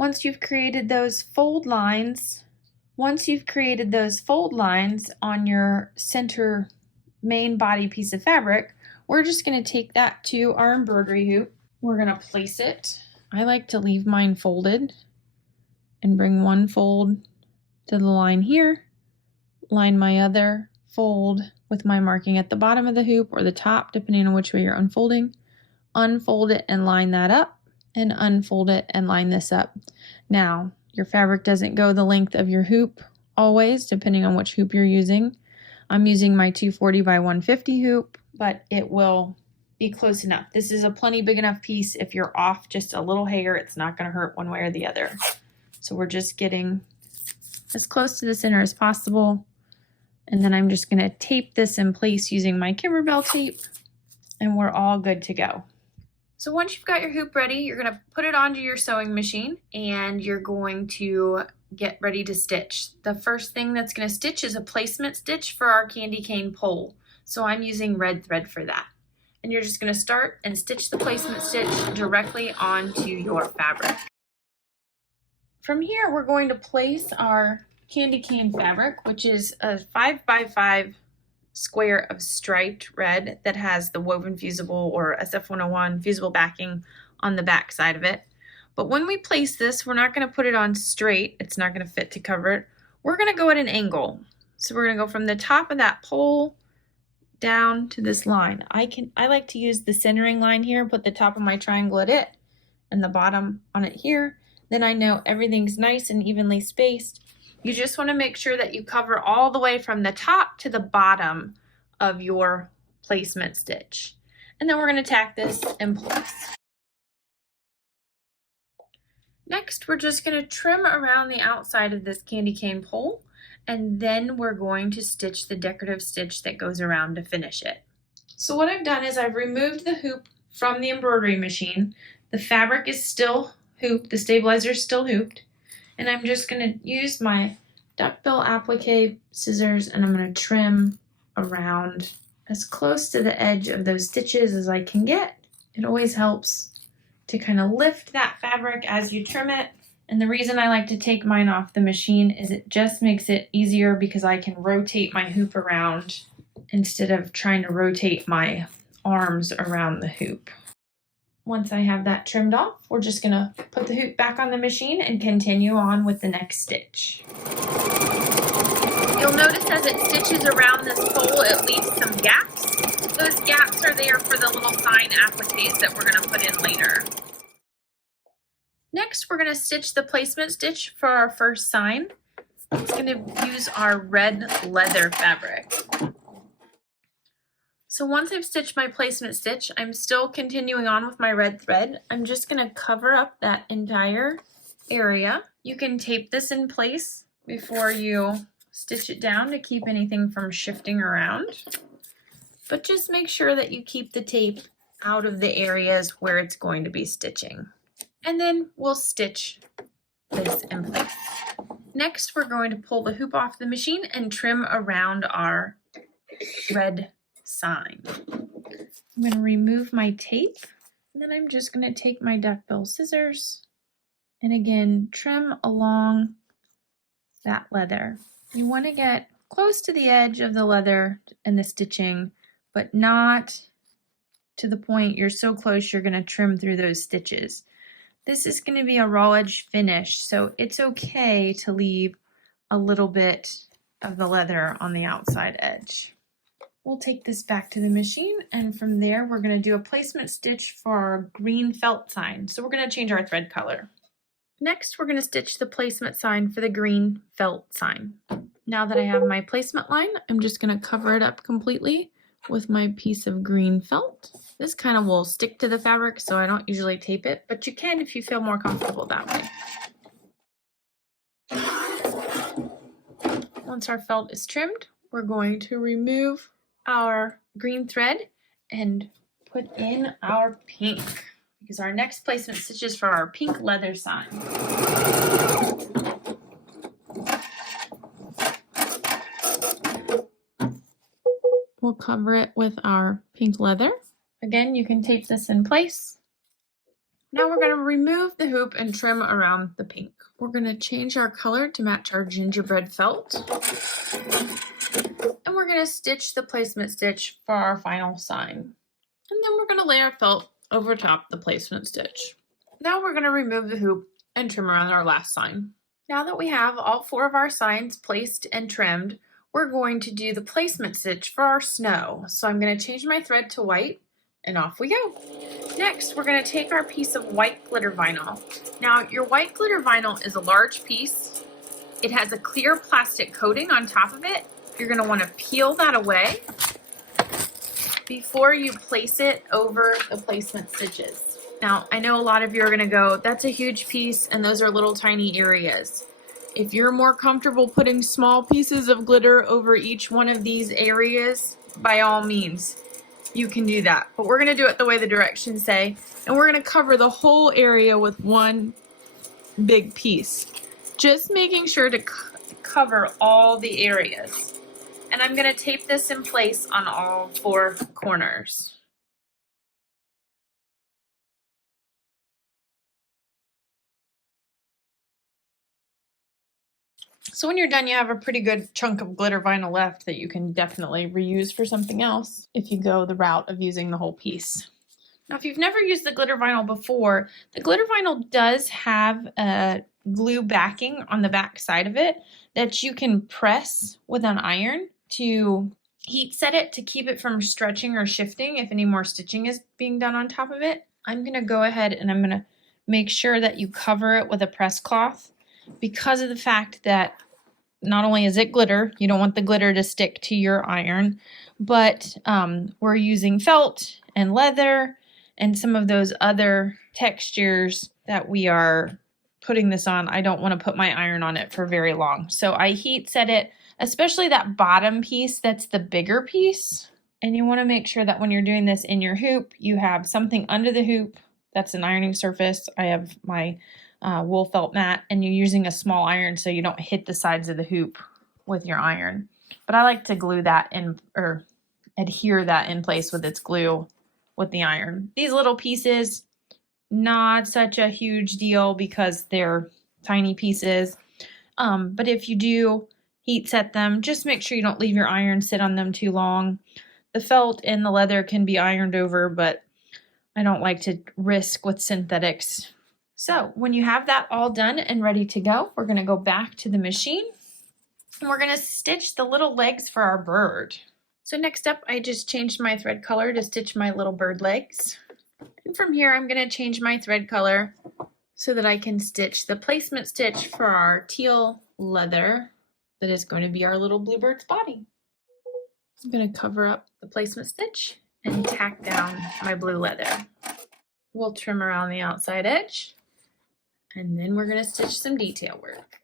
Once you've created those fold lines on your center main body piece of fabric, we're just going to take that to our embroidery hoop. We're going to place it. I like to leave mine folded and bring one fold to the line here, line my other fold with my marking at the bottom of the hoop or the top, depending on which way you're unfolding. Unfold it and line that up, and unfold it and line this up. Now, your fabric doesn't go the length of your hoop always, depending on which hoop you're using. I'm using my 240 by 150 hoop, but it will be close enough. This is a plenty big enough piece. If you're off just a little hair, it's not going to hurt one way or the other. So we're just getting as close to the center as possible. And then I'm just going to tape this in place using my Kimberbell tape, and we're all good to go. So once you've got your hoop ready, you're going to put it onto your sewing machine and you're going to get ready to stitch. The first thing that's going to stitch is a placement stitch for our candy cane pole. So I'm using red thread for that. And you're just going to start and stitch the placement stitch directly onto your fabric. From here, we're going to place our candy cane fabric, which is a 5x5 square of striped red that has the woven fusible or SF101 fusible backing on the back side of it. But when we place this, we're not going to put it on straight. It's not going to fit to cover it. We're going to go at an angle. So we're going to go from the top of that pole down to this line. I like to use the centering line here, put the top of my triangle at it and the bottom on it here. Then I know everything's nice and evenly spaced. You just want to make sure that you cover all the way from the top to the bottom of your placement stitch. And then we're going to tack this in place. Next, we're just going to trim around the outside of this candy cane pole, and then we're going to stitch the decorative stitch that goes around to finish it. So what I've done is I've removed the hoop from the embroidery machine. The fabric is still hooped, the stabilizer is still hooped. And I'm just going to use my duckbill applique scissors and I'm going to trim around as close to the edge of those stitches as I can get. It always helps to kind of lift that fabric as you trim it. And the reason I like to take mine off the machine is it just makes it easier because I can rotate my hoop around instead of trying to rotate my arms around the hoop. Once I have that trimmed off, we're just going to put the hoop back on the machine and continue on with the next stitch. You'll notice as it stitches around this pole, it leaves some gaps. Those gaps are there for the little sign appliques that we're going to put in later. Next, we're going to stitch the placement stitch for our first sign. It's going to use our red leather fabric. So once I've stitched my placement stitch, I'm still continuing on with my red thread. I'm just going to cover up that entire area. You can tape this in place before you stitch it down to keep anything from shifting around. But just make sure that you keep the tape out of the areas where it's going to be stitching. And then we'll stitch this in place. Next, we're going to pull the hoop off the machine and trim around our red sign. I'm going to remove my tape, and then I'm just going to take my duckbill scissors and again trim along that leather. You want to get close to the edge of the leather and the stitching, but not to the point you're so close you're going to trim through those stitches. This is going to be a raw edge finish, so it's okay to leave a little bit of the leather on the outside edge. We'll take this back to the machine, and from there we're going to do a placement stitch for our green felt sign. So we're going to change our thread color. Next, we're going to stitch the placement sign for the green felt sign. Now that I have my placement line, I'm just going to cover it up completely with my piece of green felt. This kind of will stick to the fabric, so I don't usually tape it, but you can if you feel more comfortable that way. Once our felt is trimmed, we're going to remove our green thread and put in our pink, because our next placement stitch is for our pink leather sign. We'll cover it with our pink leather. Again, you can tape this in place Now we're going to remove the hoop and trim around the pink. We're going to change our color to match our gingerbread felt. And we're going to stitch the placement stitch for our final sign. And then we're going to lay our felt over top the placement stitch. Now we're going to remove the hoop and trim around our last sign. Now that we have all 4 of our signs placed and trimmed, we're going to do the placement stitch for our snow. So I'm going to change my thread to white and off we go. Next, we're going to take our piece of white glitter vinyl. Now, your white glitter vinyl is a large piece. It has a clear plastic coating on top of it. You're going to want to peel that away before you place it over the placement stitches. Now, I know a lot of you are going to go, that's a huge piece and those are little tiny areas. If you're more comfortable putting small pieces of glitter over each one of these areas, by all means, you can do that. But we're going to do it the way the directions say, and we're going to cover the whole area with one big piece. Just making sure to cover all the areas. And I'm going to tape this in place on all 4 corners. So when you're done, you have a pretty good chunk of glitter vinyl left that you can definitely reuse for something else if you go the route of using the whole piece. Now, if you've never used the glitter vinyl before, the glitter vinyl does have a glue backing on the back side of it that you can press with an iron to heat set it to keep it from stretching or shifting if any more stitching is being done on top of it. I'm going to go ahead and I'm going to make sure that you cover it with a press cloth because of the fact that not only is it glitter, you don't want the glitter to stick to your iron, but we're using felt and leather and some of those other textures that we are putting this on. I don't want to put my iron on it for very long. So I heat set it, especially that bottom piece, that's the bigger piece. And you want to make sure that when you're doing this in your hoop, you have something under the hoop. That's an ironing surface. I have my wool felt mat, and you're using a small iron so you don't hit the sides of the hoop with your iron. But I like to glue that in, or adhere that in place with its glue with the iron. These little pieces, not such a huge deal because they're tiny pieces. But if you do heat set them, just make sure you don't leave your iron sit on them too long. The felt and the leather can be ironed over, but I don't like to risk with synthetics. So when you have that all done and ready to go, we're going to go back to the machine and we're going to stitch the little legs for our bird. So next up, I just changed my thread color to stitch my little bird legs. And from here, I'm going to change my thread color so that I can stitch the placement stitch for our teal leather that is going to be our little bluebird's body. I'm going to cover up the placement stitch and tack down my blue leather. We'll trim around the outside edge. And then we're going to stitch some detail work.